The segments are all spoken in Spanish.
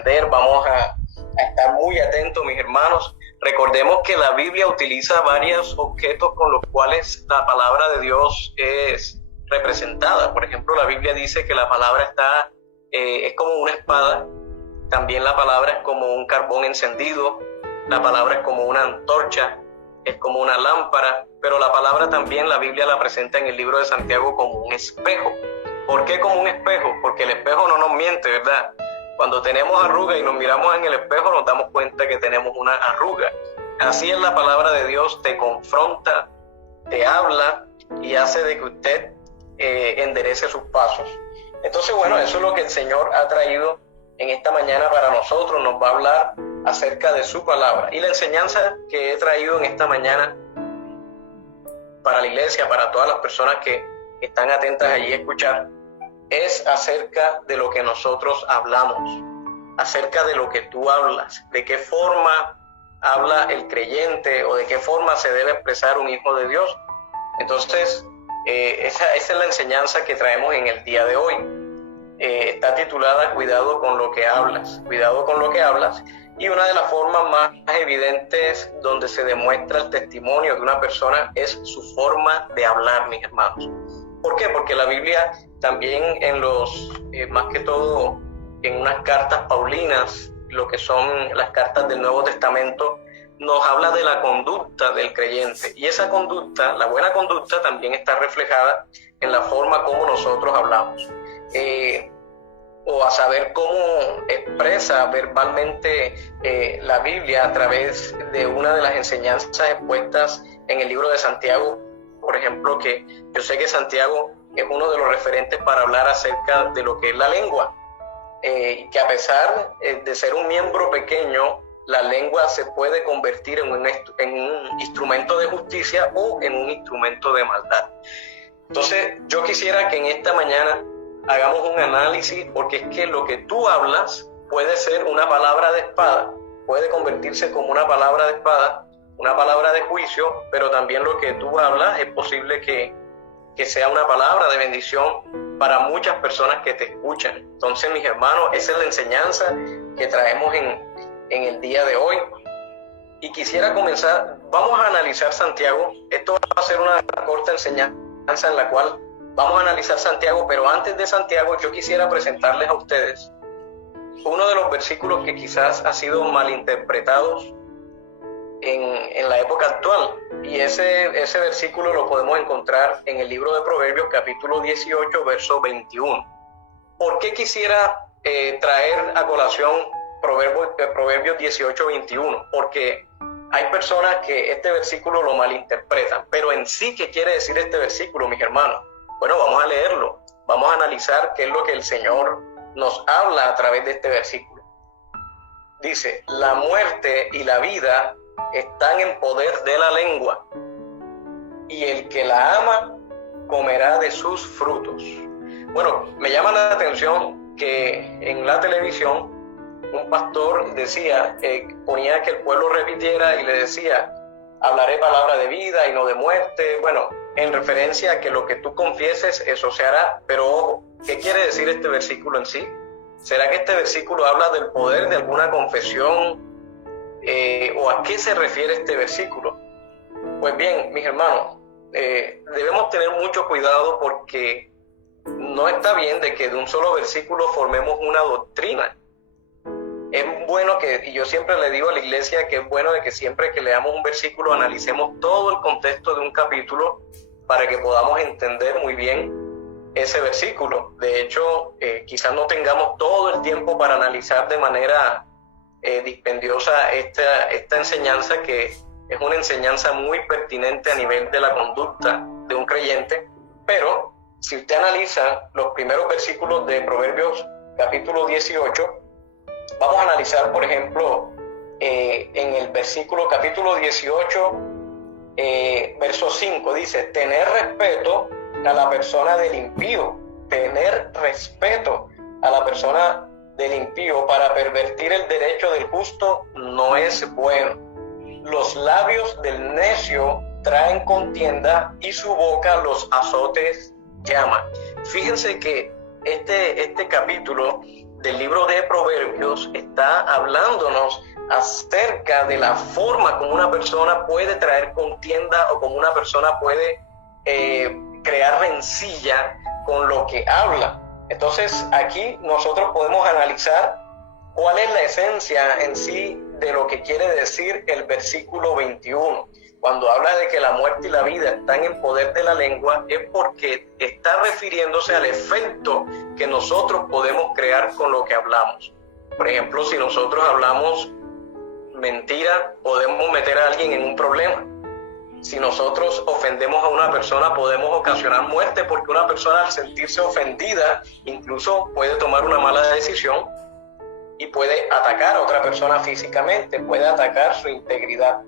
aprender, vamos a estar muy atentos, mis hermanos. Recordemos que la Biblia utiliza varios objetos con los cuales la palabra de Dios es representada. Por ejemplo, la Biblia dice que la palabra es como una espada, también la palabra es como un carbón encendido, la palabra es como una antorcha, es como una lámpara, pero la palabra también la Biblia la presenta en el libro de Santiago como un espejo. ¿Por qué como un espejo? Porque el espejo no nos miente, ¿verdad? Cuando tenemos arruga y nos miramos en el espejo nos damos cuenta que tenemos una arruga. Así es la palabra de Dios, te confronta, te habla y hace de que usted enderece sus pasos. Entonces, bueno, eso es lo que el Señor ha traído en esta mañana para nosotros. Nos va a hablar acerca de su palabra. Y la enseñanza que he traído en esta mañana para la iglesia, para todas las personas que están atentas allí a escuchar, es acerca de lo que nosotros hablamos, acerca de lo que tú hablas, de qué forma habla el creyente o de qué forma se debe expresar un hijo de Dios. Entonces, esa es la enseñanza que traemos en el día de hoy. Está titulada Cuidado con lo que hablas, cuidado con lo que hablas. Y una de las formas más evidentes donde se demuestra el testimonio de una persona es su forma de hablar, mis hermanos. ¿Por qué? Porque la Biblia también más que todo en unas cartas paulinas, lo que son las cartas del Nuevo Testamento, nos habla de la conducta del creyente. Y esa conducta, la buena conducta, también está reflejada en la forma como nosotros hablamos. O a saber cómo expresa verbalmente la Biblia a través de una de las enseñanzas expuestas en el libro de Santiago. Por ejemplo, que yo sé que Santiago es uno de los referentes para hablar acerca de lo que es la lengua, que a pesar de ser un miembro pequeño, la lengua se puede convertir en un instrumento de justicia o en un instrumento de maldad. Entonces, yo quisiera que en esta mañana hagamos un análisis, porque es que lo que tú hablas puede ser una palabra de espada, puede convertirse como una palabra de espada, una palabra de juicio, pero también lo que tú hablas es posible que sea una palabra de bendición para muchas personas que te escuchan. Entonces, mis hermanos, esa es la enseñanza que traemos en el día de hoy. Y quisiera comenzar, vamos a analizar Santiago. Esto va a ser una corta enseñanza en la cual vamos a analizar Santiago, pero antes de Santiago yo quisiera presentarles a ustedes uno de los versículos que quizás ha sido malinterpretados en la época actual, y ese versículo lo podemos encontrar en el libro de Proverbios capítulo 18 verso 21. ¿Por qué quisiera traer a colación Proverbios 18 21? Porque hay personas que este versículo lo malinterpretan, pero en sí, ¿qué quiere decir este versículo, mis hermanos? Bueno, vamos a leerlo, vamos a analizar qué es lo que el Señor nos habla a través de este versículo. Dice, la muerte y la vida están en poder de la lengua, y el que la ama comerá de sus frutos. Bueno, me llama la atención que en la televisión un pastor ponía que el pueblo repitiera y le decía, hablaré palabra de vida y no de muerte. Bueno, en referencia a que lo que tú confieses, eso se hará. Pero ojo, ¿qué quiere decir este versículo en sí? ¿Será que este versículo habla del poder de alguna confesión? ¿O a qué se refiere este versículo? Pues bien, mis hermanos, debemos tener mucho cuidado, porque no está bien de que de un solo versículo formemos una doctrina. Es bueno y yo siempre le digo a la iglesia que es bueno de que siempre que leamos un versículo analicemos todo el contexto de un capítulo para que podamos entender muy bien ese versículo. De hecho, quizás no tengamos todo el tiempo para analizar de manera dispendiosa esta enseñanza, que es una enseñanza muy pertinente a nivel de la conducta de un creyente. Pero si usted analiza los primeros versículos de Proverbios capítulo 18, vamos a analizar, por ejemplo, en el versículo capítulo 18, verso 5, dice, tener respeto a la persona del impío, tener respeto a la persona del impío para pervertir el derecho del justo no es bueno. Los labios del necio traen contienda y su boca los azotes llama. Fíjense que este capítulo del libro de Proverbios está hablándonos acerca de la forma como una persona puede traer contienda o como una persona puede crear rencilla con lo que habla. Entonces aquí nosotros podemos analizar cuál es la esencia en sí de lo que quiere decir el versículo 21. Cuando habla de que la muerte y la vida están en poder de la lengua, es porque está refiriéndose al efecto que nosotros podemos crear con lo que hablamos. Por ejemplo, si nosotros hablamos mentira, podemos meter a alguien en un problema. Si nosotros ofendemos a una persona, podemos ocasionar muerte, porque una persona, al sentirse ofendida, incluso puede tomar una mala decisión y puede atacar a otra persona físicamente, puede atacar su integridad.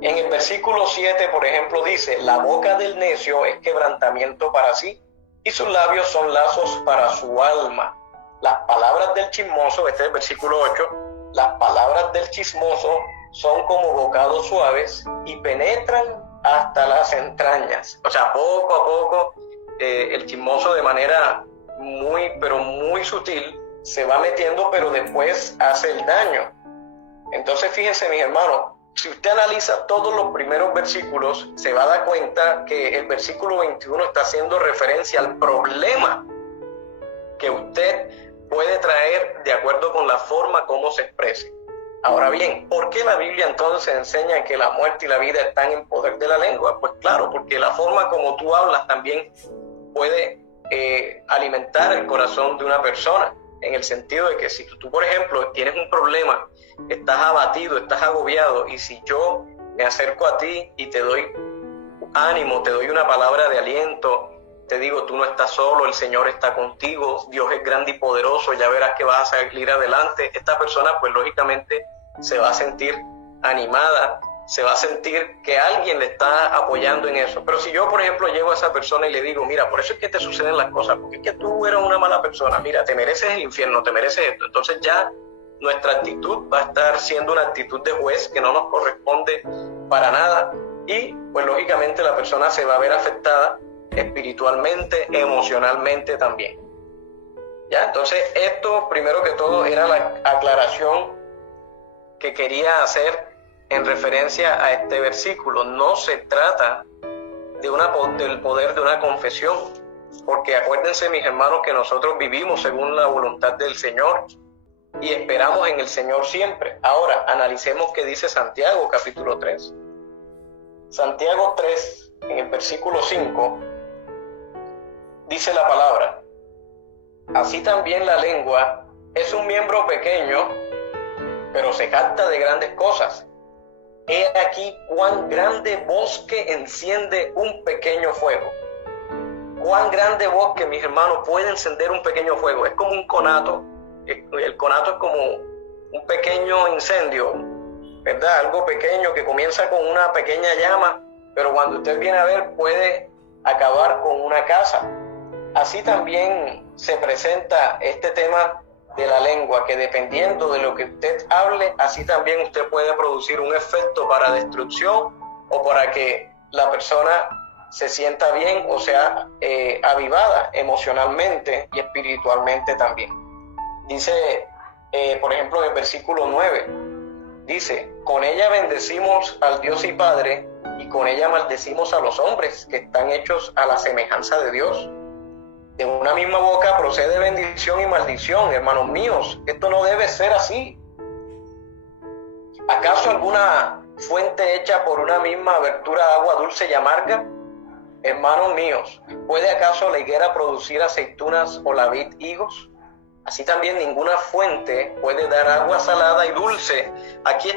En el versículo 7, por ejemplo, dice: la boca del necio es quebrantamiento para sí, y sus labios son lazos para su alma. Las palabras del chismoso, este es el versículo 8, las palabras del chismoso son como bocados suaves y penetran hasta las entrañas. O sea, poco a poco, el chismoso, de manera muy sutil, se va metiendo, pero después hace el daño. Entonces, fíjense, mis hermanos, si usted analiza todos los primeros versículos, se va a dar cuenta que el versículo 21 está haciendo referencia al problema que usted puede traer de acuerdo con la forma como se exprese. Ahora bien, ¿por qué la Biblia entonces enseña que la muerte y la vida están en poder de la lengua? Pues claro, porque la forma como tú hablas también puede alimentar el corazón de una persona, en el sentido de que si tú, por ejemplo, tienes un problema, estás abatido, estás agobiado, y si yo me acerco a ti y te doy ánimo, te doy una palabra de aliento, te digo, tú no estás solo, el Señor está contigo, Dios es grande y poderoso, ya verás que vas a salir adelante, esta persona pues lógicamente se va a sentir animada, se va a sentir que alguien le está apoyando en eso. Pero si yo, por ejemplo, llego a esa persona y le digo: mira, por eso es que te suceden las cosas, porque es que tú eres una mala persona, mira, te mereces el infierno, te mereces esto, entonces ya nuestra actitud va a estar siendo una actitud de juez que no nos corresponde para nada, y pues lógicamente la persona se va a ver afectada espiritualmente, emocionalmente también. ¿Ya? Entonces, esto primero que todo era la aclaración que quería hacer en referencia a este versículo. No se trata del poder de una confesión, porque acuérdense, mis hermanos, que nosotros vivimos según la voluntad del Señor y esperamos en el Señor siempre. Ahora, analicemos qué dice Santiago, capítulo 3. Santiago 3, en el versículo 5, dice la palabra: así también la lengua es un miembro pequeño, pero se jacta de grandes cosas. He aquí cuán grande bosque enciende un pequeño fuego. Cuán grande bosque, mis hermanos, puede encender un pequeño fuego. Es como un conato. El conato es como un pequeño incendio, ¿verdad? Algo pequeño que comienza con una pequeña llama, pero cuando usted viene a ver puede acabar con una casa. Así también se presenta este tema de la lengua, que dependiendo de lo que usted hable, así también usted puede producir un efecto para destrucción o para que la persona se sienta bien o sea avivada emocionalmente y espiritualmente también. Dice, por ejemplo, en el versículo 9, dice: con ella bendecimos al Dios y Padre, y con ella maldecimos a los hombres que están hechos a la semejanza de Dios. De una misma boca procede bendición y maldición, hermanos míos. Esto no debe ser así. ¿Acaso alguna fuente hecha por una misma abertura de agua dulce y amarga? Hermanos míos, ¿puede acaso la higuera producir aceitunas o la vid higos? Así también ninguna fuente puede dar agua salada y dulce. Aquí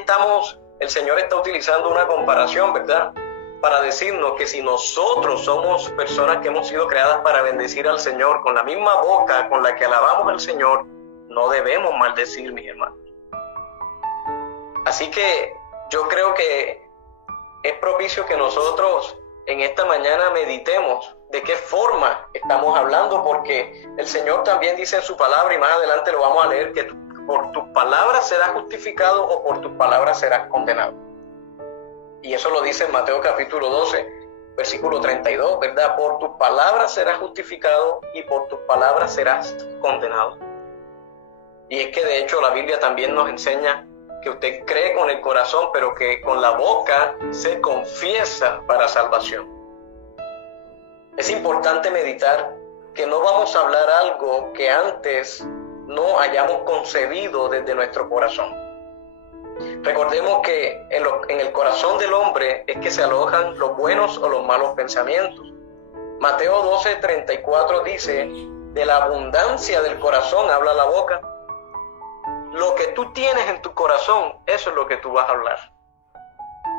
el Señor está utilizando una comparación, ¿verdad?, para decirnos que si nosotros somos personas que hemos sido creadas para bendecir al Señor, con la misma boca con la que alabamos al Señor, no debemos maldecir, mis hermanos. Así que yo creo que es propicio que nosotros en esta mañana meditemos de qué forma estamos hablando, porque el Señor también dice en su palabra, y más adelante lo vamos a leer, que por tus palabras serás justificado o por tus palabras serás condenado. Y eso lo dice en Mateo capítulo 12, versículo 32, ¿verdad? Por tus palabras serás justificado y por tus palabras serás condenado. Y es que de hecho la Biblia también nos enseña que usted cree con el corazón, pero que con la boca se confiesa para salvación. Es importante meditar que no vamos a hablar algo que antes no hayamos concebido desde nuestro corazón. Recordemos que en el corazón del hombre es que se alojan los buenos o los malos pensamientos. Mateo 12:34 dice, de la abundancia del corazón habla la boca. Lo que tú tienes en tu corazón, eso es lo que tú vas a hablar.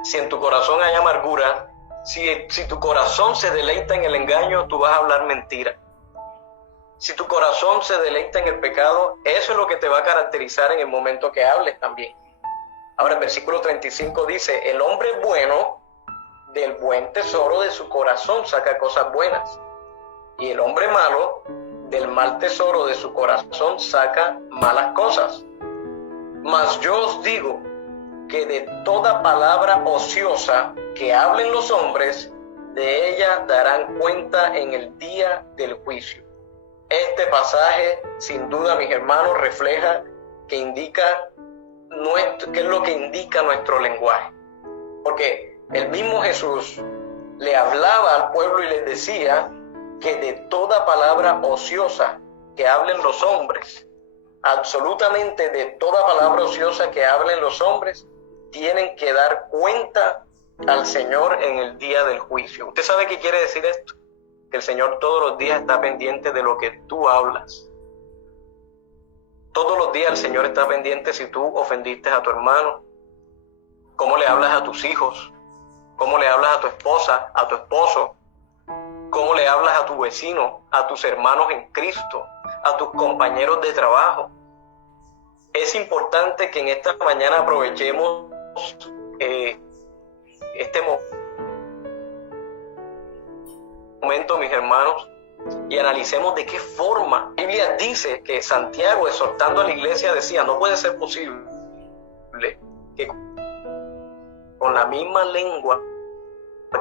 Si en tu corazón hay amargura, si tu corazón se deleita en el engaño, tú vas a hablar mentira. Si tu corazón se deleita en el pecado, eso es lo que te va a caracterizar en el momento que hables también. Ahora el versículo 35 dice, el hombre bueno del buen tesoro de su corazón saca cosas buenas, y el hombre malo del mal tesoro de su corazón saca malas cosas. Mas yo os digo que de toda palabra ociosa que hablen los hombres, de ella darán cuenta en el día del juicio. Este pasaje, sin duda, mis hermanos, refleja qué es lo que indica nuestro lenguaje. Porque el mismo Jesús le hablaba al pueblo y les decía que de toda palabra ociosa que hablen los hombres, absolutamente de toda palabra ociosa que hablen los hombres, tienen que dar cuenta al Señor en el día del juicio. ¿Usted sabe qué quiere decir esto? Que el Señor todos los días está pendiente de lo que tú hablas. Todos los días el Señor está pendiente si tú ofendiste a tu hermano, cómo le hablas a tus hijos, cómo le hablas a tu esposa, a tu esposo, cómo le hablas a tu vecino, a tus hermanos en Cristo, a tus compañeros de trabajo. Es importante que en esta mañana aprovechemos este momento, mis hermanos, y analicemos de qué forma. La Biblia dice que Santiago, exhortando a la iglesia, decía, no puede ser posible que con la misma lengua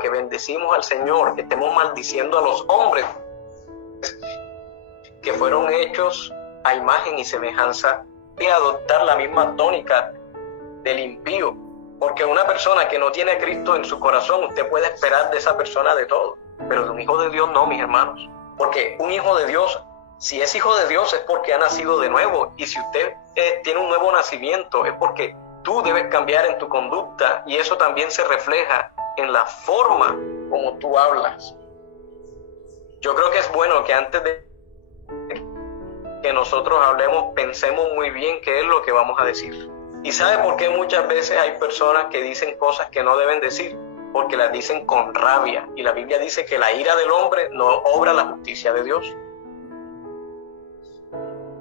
que bendecimos al Señor, que estemos maldiciendo a los hombres que fueron hechos a imagen y semejanza, y adoptar la misma tónica del impío. Porque una persona que no tiene a Cristo en su corazón, usted puede esperar de esa persona de todo, pero de un hijo de Dios no, mis hermanos. Porque un hijo de Dios, si es hijo de Dios, es porque ha nacido de nuevo. Y si usted tiene un nuevo nacimiento, es porque tú debes cambiar en tu conducta, y eso también se refleja en la forma como tú hablas. Yo creo que es bueno que antes de que nosotros hablemos, pensemos muy bien qué es lo que vamos a decir. ¿Y sabe por qué muchas veces hay personas que dicen cosas que no deben decir? Porque las dicen con rabia. Y la Biblia dice que la ira del hombre no obra la justicia de Dios.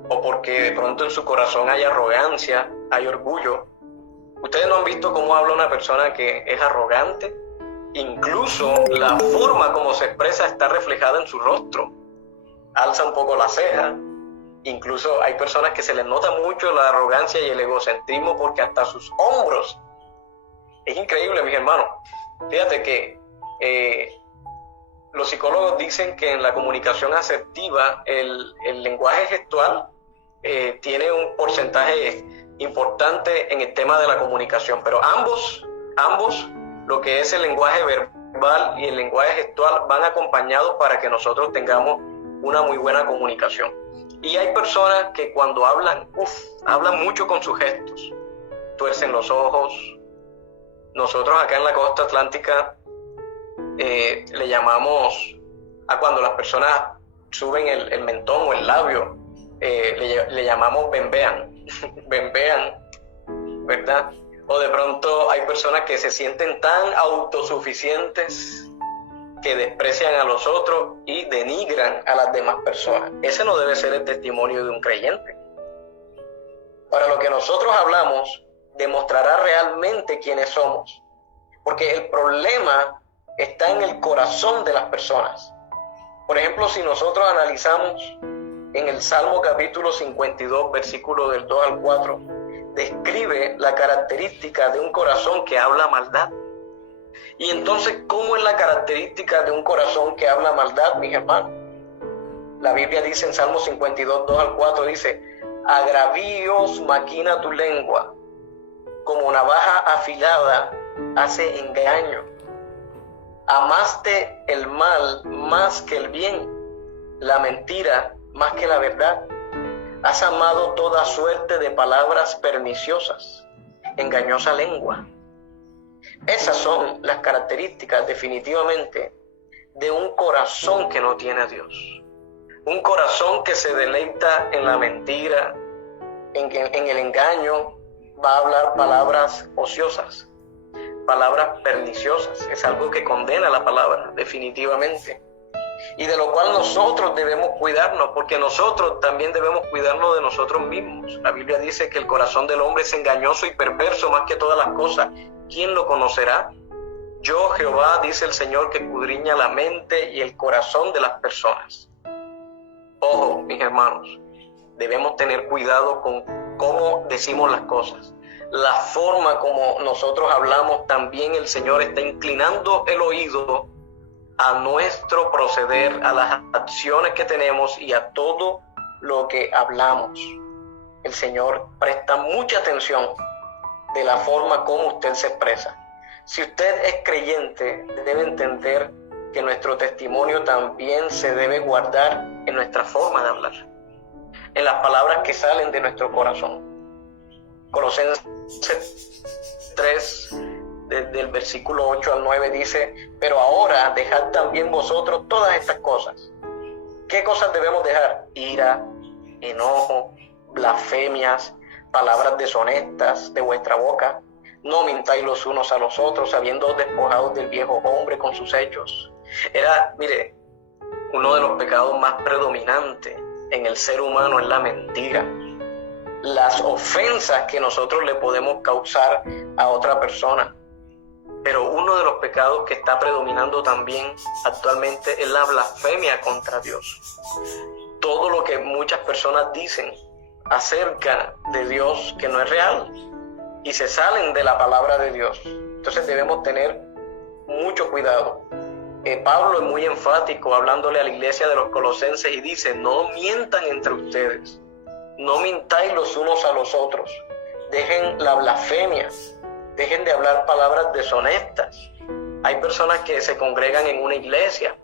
O porque de pronto en su corazón hay arrogancia, hay orgullo. ¿Ustedes no han visto cómo habla una persona que es arrogante? Incluso la forma como se expresa está reflejada en su rostro. Alza un poco la ceja. Incluso hay personas que se les nota mucho la arrogancia y el egocentrismo porque hasta sus hombros. Es increíble, mis hermanos. Fíjate que los psicólogos dicen que en la comunicación asertiva el lenguaje gestual tiene un porcentaje importante en el tema de la comunicación, pero ambos, lo que es el lenguaje verbal y el lenguaje gestual, van acompañados para que nosotros tengamos una muy buena comunicación. Y hay personas que cuando hablan, hablan mucho con sus gestos, tuercen los ojos. Nosotros acá en la costa atlántica le llamamos a cuando las personas suben el mentón o el labio, le llamamos bembean, bembean, ¿verdad? O de pronto hay personas que se sienten tan autosuficientes que desprecian a los otros y denigran a las demás personas. Ese no debe ser el testimonio de un creyente. Ahora, lo que nosotros hablamos demostrará realmente quiénes somos, porque el problema está en el corazón de las personas. Por ejemplo, si nosotros analizamos en el Salmo capítulo 52, versículo del 2 al 4, describe la característica de un corazón que habla maldad. Y entonces, ¿cómo es la característica de un corazón que habla maldad, mis hermanos? La Biblia dice en Salmo 52, 2 al 4, dice: agravios maquina tu lengua, como navaja afilada hace engaño. Amaste el mal más que el bien, la mentira más que la verdad. Has amado toda suerte de palabras perniciosas, engañosa lengua. Esas son las características definitivamente de un corazón que no tiene a Dios. Un corazón que se deleita en la mentira, en el engaño, va a hablar palabras ociosas, palabras perniciosas. Es algo que condena la palabra, definitivamente. Y de lo cual nosotros debemos cuidarnos, porque nosotros también debemos cuidarnos de nosotros mismos. La Biblia dice que el corazón del hombre es engañoso y perverso más que todas las cosas. ¿Quién lo conocerá? Yo, Jehová, dice el Señor, que escudriña la mente y el corazón de las personas. Ojo, mis hermanos, debemos tener cuidado con cómo decimos las cosas. La forma como nosotros hablamos, también el Señor está inclinando el oído a nuestro proceder, a las acciones que tenemos y a todo lo que hablamos. El Señor presta mucha atención de la forma como usted se expresa. Si usted es creyente, debe entender que nuestro testimonio también se debe guardar en nuestra forma de hablar, en las palabras que salen de nuestro corazón. Colosenses 3, desde el versículo 8 al 9 dice: pero ahora dejad también vosotros todas estas cosas. ¿Qué cosas debemos dejar? Ira, enojo, blasfemias, palabras deshonestas de vuestra boca. No mintáis los unos a los otros, habiendo despojado del viejo hombre con sus hechos. Mire, uno de los pecados más predominantes en el ser humano es la mentira. Las ofensas que nosotros le podemos causar a otra persona. Pero uno de los pecados que está predominando también actualmente es la blasfemia contra Dios. Todo lo que muchas personas dicen acerca de Dios que no es real y se salen de la palabra de Dios. Entonces debemos tener mucho cuidado. Pablo es muy enfático hablándole a la iglesia de los Colosenses y dice: no mientan entre ustedes, no mintáis los unos a los otros, dejen la blasfemia, dejen de hablar palabras deshonestas. Hay personas que se congregan en una iglesia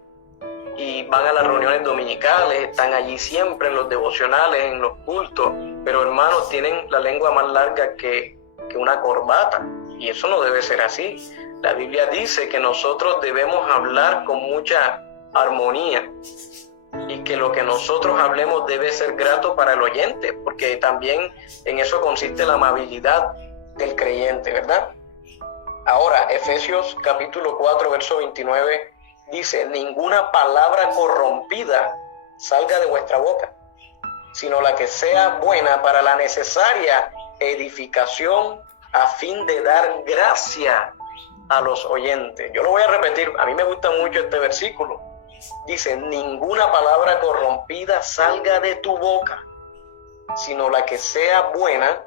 y van a las reuniones dominicales, están allí siempre en los devocionales, en los cultos, pero hermanos, tienen la lengua más larga que una corbata, y eso no debe ser así. La Biblia dice que nosotros debemos hablar con mucha armonía y que lo que nosotros hablemos debe ser grato para el oyente, porque también en eso consiste la amabilidad del creyente, ¿verdad? Ahora, Efesios capítulo 4, verso 29 dice: ninguna palabra corrompida salga de vuestra boca, sino la que sea buena para la necesaria edificación, a fin de dar gracia a los oyentes. Yo lo voy a repetir, a mí me gusta mucho este versículo. Dice: ninguna palabra corrompida salga de tu boca, sino la que sea buena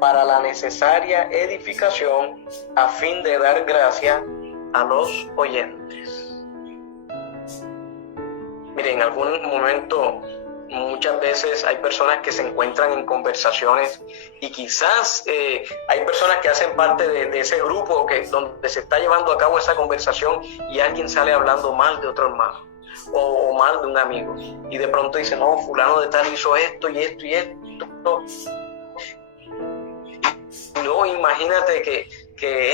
para la necesaria edificación, a fin de dar gracia a los oyentes. Miren, en algún momento, muchas veces hay personas que se encuentran en conversaciones y quizás hay personas que hacen parte de ese grupo donde se está llevando a cabo esa conversación y alguien sale hablando mal de otro hermano o mal de un amigo, y de pronto dice: no, fulano de tal hizo esto y esto y esto. No, imagínate que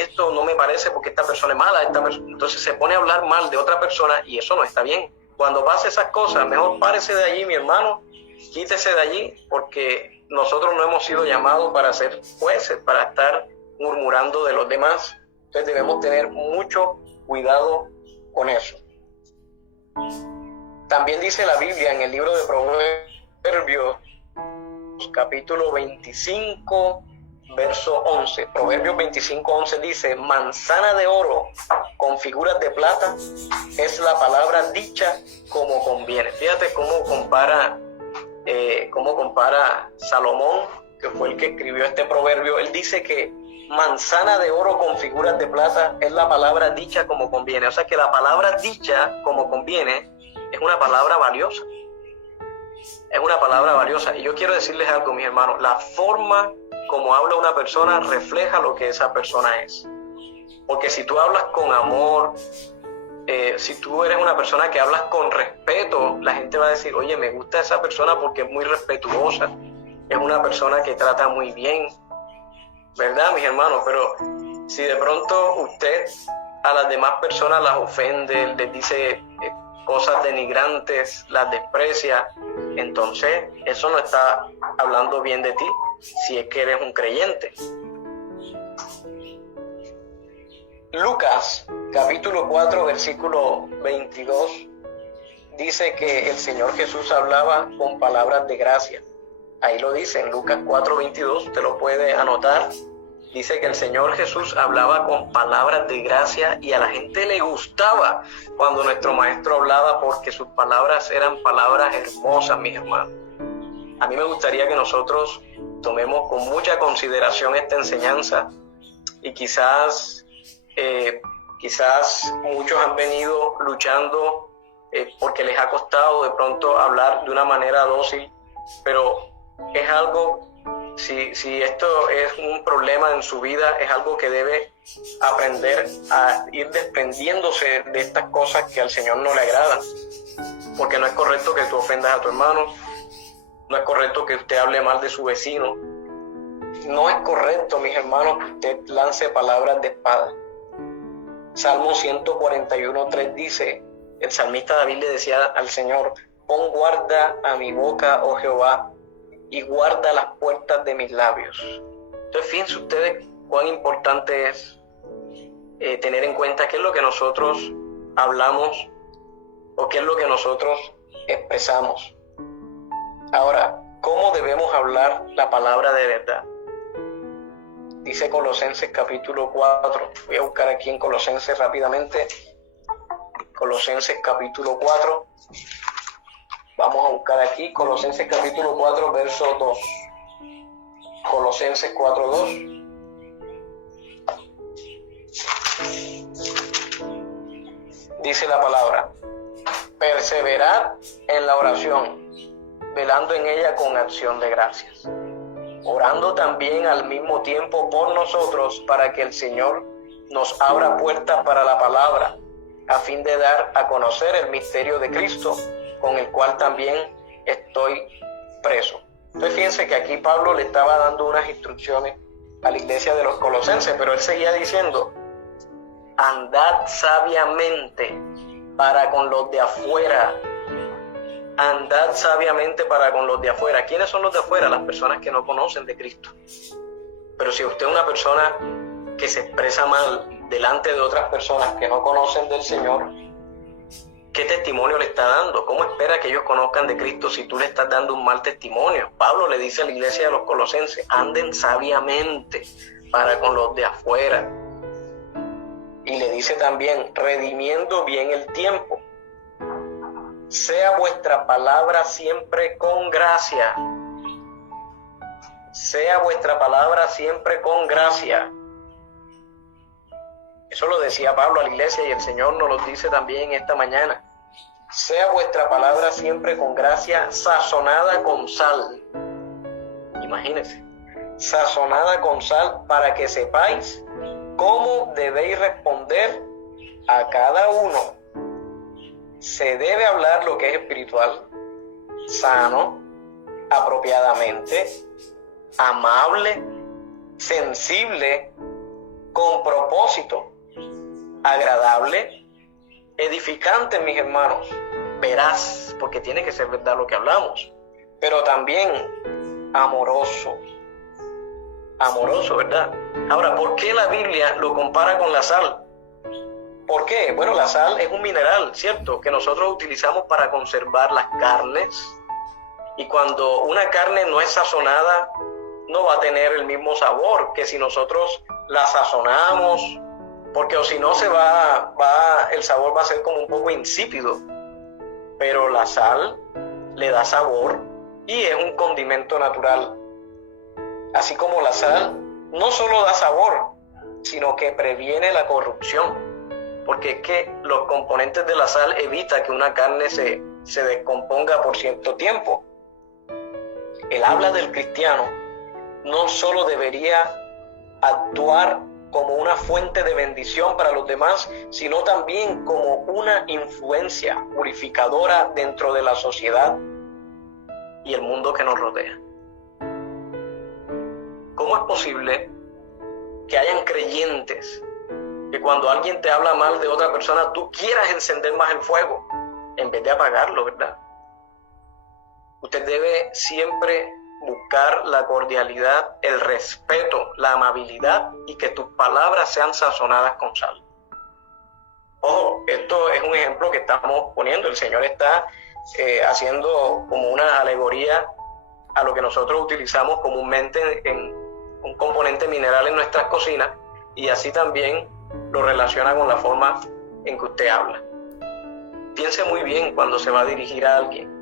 esto no me parece porque esta persona es mala, entonces se pone a hablar mal de otra persona, y eso no está bien. Cuando pase esas cosas, mejor párese de allí, mi hermano, quítese de allí, porque nosotros no hemos sido llamados para ser jueces, para estar murmurando de los demás. Entonces debemos tener mucho cuidado con eso. También dice la Biblia en el libro de Proverbios, capítulo 25, verso 11. Proverbios 25:11 dice: manzana de oro con figuras de plata es la palabra dicha como conviene. Fíjate cómo compara Salomón, que fue el que escribió este proverbio. Él dice que manzana de oro con figuras de plata es la palabra dicha como conviene. O sea que la palabra dicha como conviene es una palabra valiosa. es una palabra valiosa. Y yo quiero decirles algo, mis hermanos, la forma como habla una persona refleja lo que esa persona es. Porque si tú hablas con amor, si tú eres una persona que hablas con respeto, la gente va a decir, oye, me gusta esa persona porque es muy respetuosa, es una persona que trata muy bien, ¿verdad, mis hermanos? Pero si de pronto usted a las demás personas las ofende, les dice cosas denigrantes, las desprecia, entonces eso no está hablando bien de ti, si es que eres un creyente. Lucas, capítulo 4, versículo 22, dice que el Señor Jesús hablaba con palabras de gracia. Ahí lo dice, en Lucas 4, 22, usted lo puede anotar. Dice que el Señor Jesús hablaba con palabras de gracia y a la gente le gustaba cuando nuestro Maestro hablaba porque sus palabras eran palabras hermosas, mis hermanos. A mí me gustaría que nosotros tomemos con mucha consideración esta enseñanza y quizás muchos han venido luchando porque les ha costado de pronto hablar de una manera dócil, pero es algo, si esto es un problema en su vida, es algo que debe aprender a ir desprendiéndose de estas cosas que al Señor no le agradan, porque no es correcto que tú ofendas a tu hermano, no es correcto que usted hable mal de su vecino, no es correcto, mis hermanos, que usted lance palabras de espada. Salmo 141:3 dice, el salmista David le decía al Señor, pon guarda a mi boca, oh Jehová, y guarda las puertas de mis labios. Entonces, fíjense ustedes cuán importante es tener en cuenta qué es lo que nosotros hablamos o qué es lo que nosotros expresamos. Ahora, ¿cómo debemos hablar la palabra de verdad? Dice Colosenses capítulo 4. Voy a buscar aquí en Colosenses rápidamente. Colosenses capítulo 4. Vamos a buscar aquí Colosenses capítulo 4, verso 2. Colosenses 4, 2. Dice la palabra, perseverad en la oración, velando en ella con acción de gracias, orando también al mismo tiempo por nosotros para que el Señor nos abra puertas para la palabra, a fin de dar a conocer el misterio de Cristo, con el cual también estoy preso. Entonces fíjense que aquí Pablo le estaba dando unas instrucciones a la iglesia de los colosenses, pero él seguía diciendo, andad sabiamente para con los de afuera. Andad sabiamente para con los de afuera. ¿Quiénes son los de afuera? Las personas que no conocen de Cristo. Pero si usted es una persona que se expresa mal delante de otras personas que no conocen del Señor, ¿qué testimonio le está dando? ¿Cómo espera que ellos conozcan de Cristo si tú le estás dando un mal testimonio? Pablo le dice a la iglesia de los colosenses, anden sabiamente para con los de afuera. Y le dice también, redimiendo bien el tiempo. Sea vuestra palabra siempre con gracia. Sea vuestra palabra siempre con gracia. Eso lo decía Pablo a la iglesia y el Señor nos lo dice también esta mañana. Sea vuestra palabra siempre con gracia, sazonada con sal. Imagínense. Sazonada con sal para que sepáis cómo debéis responder a cada uno. Se debe hablar lo que es espiritual, sano, apropiadamente, amable, sensible, con propósito, agradable, edificante, mis hermanos, veraz, porque tiene que ser verdad lo que hablamos, pero también amoroso, ¿verdad? Ahora, ¿por qué la Biblia lo compara con la sal? ¿Por qué? Bueno, la sal es un mineral, ¿cierto? Que nosotros utilizamos para conservar las carnes. Y cuando una carne no es sazonada, no va a tener el mismo sabor que si nosotros la sazonamos, porque o si no el sabor va a ser como un poco insípido. Pero la sal le da sabor y es un condimento natural. Así como la sal no solo da sabor, sino que previene la corrupción. Porque es que los componentes de la sal evitan que una carne se descomponga por cierto tiempo. el habla del cristiano no solo debería actuar como una fuente de bendición para los demás, sino también como una influencia purificadora dentro de la sociedad y el mundo que nos rodea. ¿Cómo es posible que hayan creyentes que cuando alguien te habla mal de otra persona, tú quieras encender más el fuego en vez de apagarlo, verdad? Usted debe siempre buscar la cordialidad, el respeto, la amabilidad y que tus palabras sean sazonadas con sal. Ojo, esto es un ejemplo que estamos poniendo. El Señor está haciendo como una alegoría a lo que nosotros utilizamos comúnmente en un componente mineral en nuestras cocinas, y así también lo relaciona con la forma en que usted habla. Piense muy bien cuando se va a dirigir a alguien.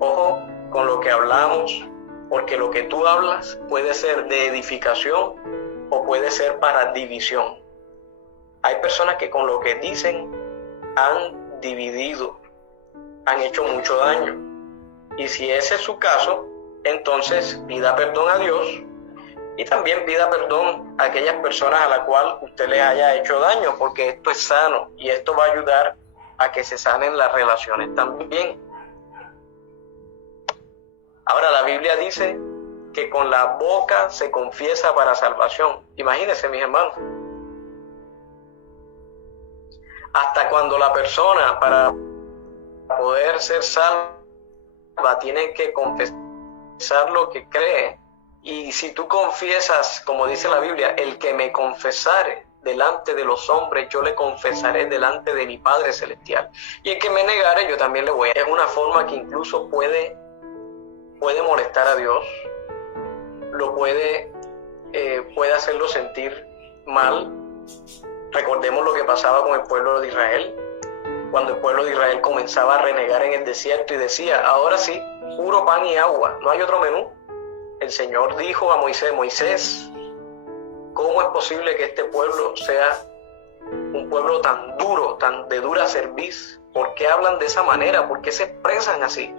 Ojo con lo que hablamos, porque lo que tú hablas puede ser de edificación o puede ser para división. Hay personas que con lo que dicen han dividido, han hecho mucho daño. Y si ese es su caso, entonces pida perdón a Dios y también pida perdón a aquellas personas a las cuales usted les haya hecho daño, porque esto es sano y esto va a ayudar a que se sanen las relaciones también. Ahora, la Biblia dice que con la boca se confiesa para salvación. Imagínense, mis hermanos. Hasta cuando la persona, para poder ser salva, tiene que confesar lo que cree. Y si tú confiesas, como dice la Biblia, el que me confesare delante de los hombres, yo le confesaré delante de mi Padre Celestial. Y el que me negare, yo también le voy a... Es una forma que incluso puede molestar a Dios, puede hacerlo sentir mal. Recordemos lo que pasaba con el pueblo de Israel, cuando el pueblo de Israel comenzaba a renegar en el desierto y decía, ahora sí, puro pan y agua, no hay otro menú. El Señor dijo a Moisés, ¿cómo es posible que este pueblo sea un pueblo tan duro, tan de dura cerviz? ¿Por qué hablan de esa manera? ¿Por qué se expresan así?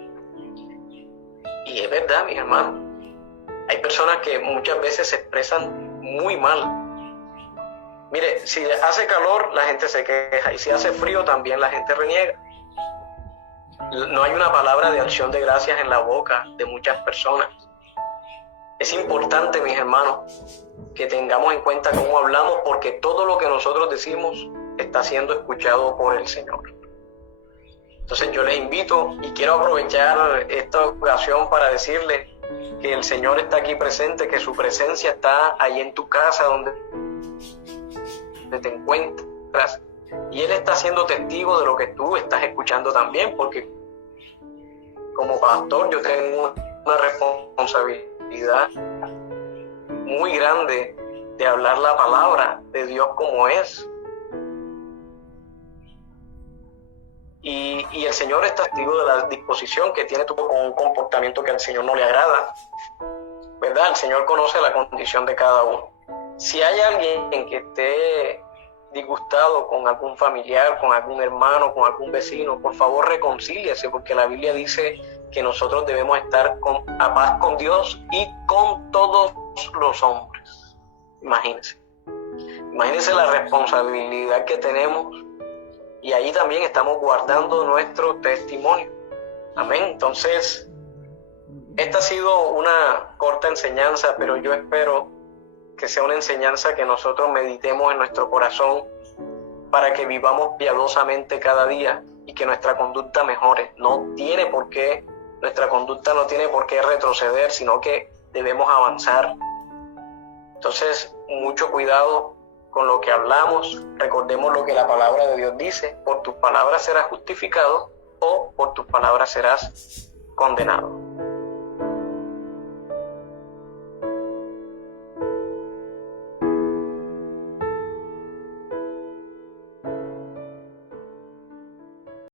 Y es verdad, mis hermanos, hay personas que muchas veces se expresan muy mal. Mire, si hace calor, la gente se queja, y si hace frío, también la gente reniega. No hay una palabra de acción de gracias en la boca de muchas personas. Es importante, mis hermanos, que tengamos en cuenta cómo hablamos, porque todo lo que nosotros decimos está siendo escuchado por el Señor. Entonces yo les invito y quiero aprovechar esta ocasión para decirles que el Señor está aquí presente, que su presencia está ahí en tu casa donde te encuentras, y Él está siendo testigo de lo que tú estás escuchando también, porque como pastor yo tengo una responsabilidad muy grande de hablar la palabra de Dios como es. Y el Señor es testigo de la disposición que tiene tú con un comportamiento que al Señor no le agrada, ¿verdad? El Señor conoce la condición de cada uno. Si hay alguien que esté disgustado con algún familiar, con algún hermano, con algún vecino, por favor reconcíliese, porque la Biblia dice que nosotros debemos estar a paz con Dios y con todos los hombres. Imagínense la responsabilidad que tenemos, y ahí también estamos guardando nuestro testimonio. Amén. Entonces, esta ha sido una corta enseñanza, pero yo espero que sea una enseñanza que nosotros meditemos en nuestro corazón para que vivamos piadosamente cada día y que nuestra conducta mejore. Nuestra conducta no tiene por qué retroceder, sino que debemos avanzar. Entonces, mucho cuidado con lo que hablamos. Recordemos lo que la palabra de Dios dice: por tus palabras serás justificado o por tus palabras serás condenado.